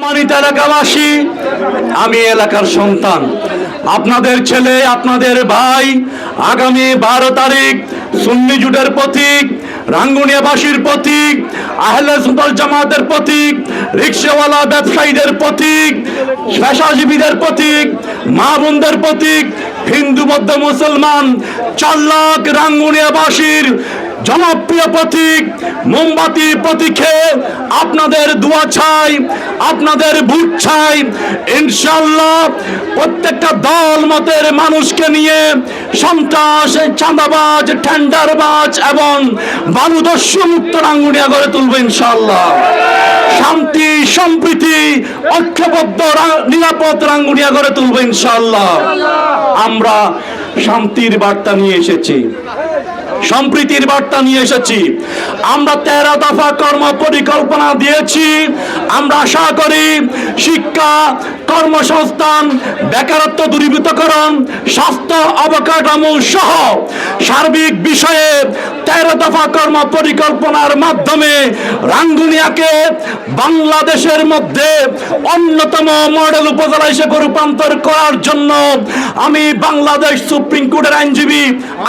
সম্মানিত এলাকাবাসী আমি এলাকার সন্তান। আপনাদের ছেলে, আপনাদের ভাই, আগামী বারো তারিখ সুন্নি জুটের প্রতীক, রাঙ্গুনিয়াবাসীর প্রতীক, আহলে সুন্দর জামাতের প্রতীক, রিক্সাওয়ালা ব্যবসায়ীদের প্রতীক, পেশাজীবীদের প্রতীক, মা বোনদের প্রতীক, হিন্দু বৌদ্ধ মুসলমান, চার লাখ রাঙ্গুনিয়াবাসীর জনপ্রিয় প্রতীক, মোমবাতি প্রতীকে আপনাদের দোয়া চাই, আপনাদের ভোট চাই। ইনশাল্লাহ প্রত্যেকটা দল, মতের মানুষকে নিয়ে সন্ত্রাস, চাঁদাবাজ, টেন্ডারবাজ এবং বালুদস্যু মুক্ত রাঙ্গুনিয়া গড়ে তুলবো ইনশাল্লাহ শান্তি, সম্প্রীতি, ঐক্যবদ্ধ নিরাপদ রাঙ্গুনিয়া গড়ে তুলবো ইনশাল্লাহ আমরা শান্তির বার্তা নিয়ে এসেছি। সম্প্রীতির বার্তা নিয়ে এসেছি। আমরা তেরো দফা কর্ম পরিকল্পনা দিয়েছি। আমরা আশা করি শিক্ষা কর্মসংস্থান, বেকারত্ব দূরীভূতকরণ, স্বাস্থ্য অবকাঠামো সহ সার্বিক বিষয়ে তেরো দফা কর্ম পরিকল্পনার মাধ্যমে রাঙ্গুনিয়াকে বাংলাদেশের মধ্যে অন্যতম মডেল উপজেলা হিসেবে রূপান্তর করার জন্য আমি বাংলাদেশ সুপ্রিম কোর্টের আইনজীবী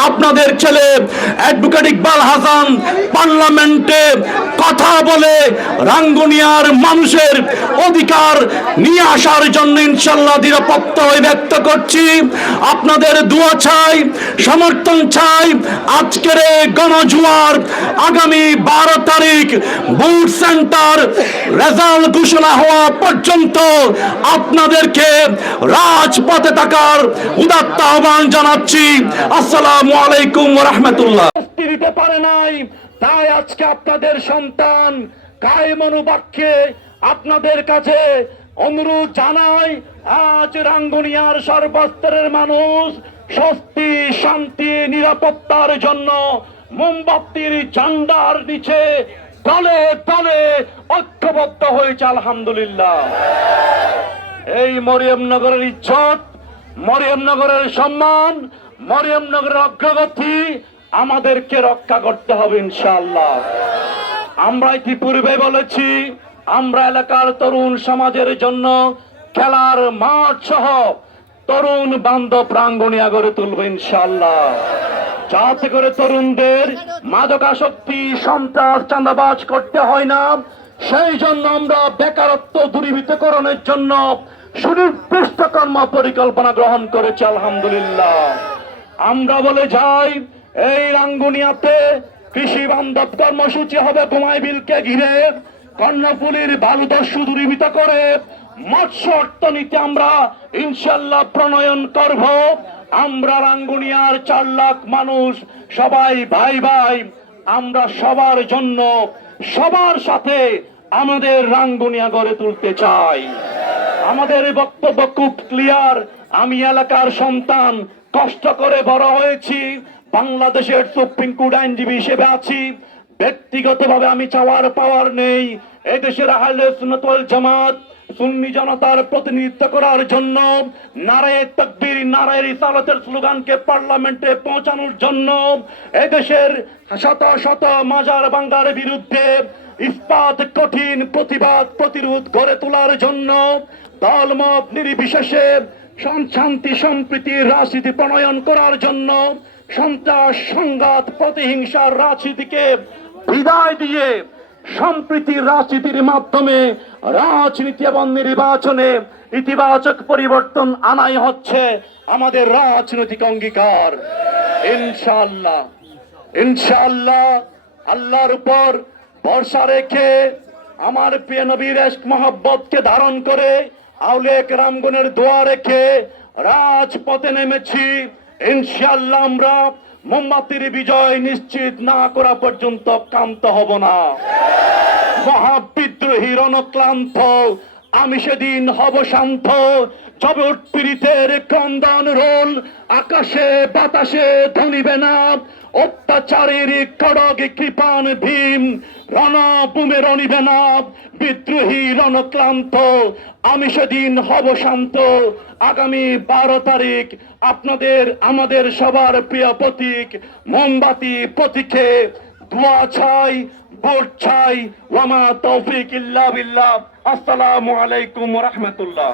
আপনাদের ছেলে অ্যাডভোকেট ইকবাল হাসান পার্লামেন্টে কথা বলে রাঙ্গুনিয়ার মানুষের অধিকার নিয়ে আসার জন্য ইনশাল্লাহ নিরাপত্তা ব্যক্ত করছি। আপনাদের দোয়া চাই, সমর্থন চাই। আজকের গণজুয়ার আগামী বারো তারিখ বুট সেন্টার রেজাল্ট ঘোষণা হওয়া পর্যন্ত আপনাদেরকে রাজপথে থাকার উদাত্ত আহ্বান জানাচ্ছি। আসসালামু আলাইকুম রহমতুল্লাহ দিতে পারে নাই, তাই আজকে আপনাদের সন্তান কায়মনুবাক্যে আপনাদের কাছে অনুরোধ জানাই, আজ রাঙ্গুনিয়ার সর্বস্তরের মানুষ স্বস্তি, শান্তি, নিরাপত্তার জন্য মোমবাতির ঝান্ডার নিচে দলে দলে ঐক্যবদ্ধ হয়েছে, আলহামদুলিল্লাহ। এই মরিয়মনগরের ইজ্জত মরিয়মনগরের সম্মান মরিয়মনগরের অগ্রগতি আমাদেরকে রক্ষা করতে হবে, ইনশাআল্লাহ। আমরা ইতিপূর্বে বলেছি আমরা এলাকার তরুণ সমাজের জন্য খেলার মাঠ সহ তরুণ বান্ধব প্রাঙ্গণিয়া গড়ে তুলবো ইনশাআল্লাহ। যাতে করে তরুণদের মাদকাসক্তি, সন্ত্রাস, চাঁদাবাজ করতে হয় না, সেই জন্য আমরা বেকারত্ব দূরীভূতকরণের জন্য সুনির্দিষ্ট কর্ম পরিকল্পনা গ্রহণ করেছি, আলহামদুলিল্লাহ। আমরা বলে যাই, এই রাঙ্গুনিয়াতে কৃষি বান্ধব কর্মসূচি হবে কুমাই বিলকে ঘিরে কর্ণফুলির বালুদস্যু দূরীভূত করে, মৎস্য অর্থনীতি আমরা ইনশাল্লাহ প্রণয়ন করব। আমরা রাঙ্গুনিয়ার চার লাখ মানুষ, সবাই ভাই ভাই, আমরা সবার জন্য সবার সাথে আমাদের রাঙ্গুনিয়া গড়ে তুলতে চাই। আমাদের বক্তব্য খুব ক্লিয়ার আমি এলাকার সন্তান, কষ্ট করে বড় হয়েছি, বাংলাদেশের সুপ্রিম কোর্ট আইনজীবী হিসেবে আছি, ব্যক্তিগতভাবে আমি চাওয়ার পাওয়ার নেই এদেশের আহলে সুন্নাতুল জামাত সুন্নি জনতার প্রতিনিধিত্ব করার জন্য নারায় তকবীর, নারায় রিসালতের স্লোগানকে পার্লামেন্টে পৌঁছানোর জন্য এদেশের শত শত মাজার বাঙ্গার বিরুদ্ধে ইস্পাত কঠিন প্রতিবাদ প্রতিরোধ গড়ে তোলার জন্য দলমত নির্বিশেষে শান- শান্তি সম্প্রীতির রাজনীতি প্রণয়ন করার জন্য সন্ত্রাস সংঘাত প্রতিহিংসার রাজনীতিকে বিদায় দিয়ে সম্প্রীতির রাজনীতির মাধ্যমে, রাজনীতি এবং নির্বাচনে ইতিবাচক পরিবর্তন আনাই হচ্ছে আমাদের রাজনৈতিক অঙ্গীকার। ইনশাল্লাহ ইনশাল্লাহ আল্লাহর উপর ভরসা রেখে আমার প্রিয় নবীর মহব্বতকে ধারণ করে আউলে রামগণের দোয়া রেখে রাজপথে নেমেছি। ইনশাল্লাহ আমরা মোমবাতির বিজয় নিশ্চিত না করা পর্যন্ত ক্লান্ত হব না। মহাবিদ্রোহী রণক্লান্ত, আমি সেদিন হব শান্ত। যবে উৎপীড়িতের ক্রন্দন রোল, আকাশে বাতাসে ধনিবে না। অত্যাচারের খড়গ কৃপান ভীম। রণভূমে রণিবে না বিদ্রোহী রণক্লান্ত। আমি সেদিন হব শান্ত। আগামী বারো তারিখ আপনাদের, আমাদের সবার প্রিয় প্রতীক, মোমবাতি প্রতীকে দোয়া ছাই ভোট ছাই। ওয়ামা তৌফিক ইল্লা বিল্লাহ। আসসালামু আলাইকুম রহমতুল্লাহ।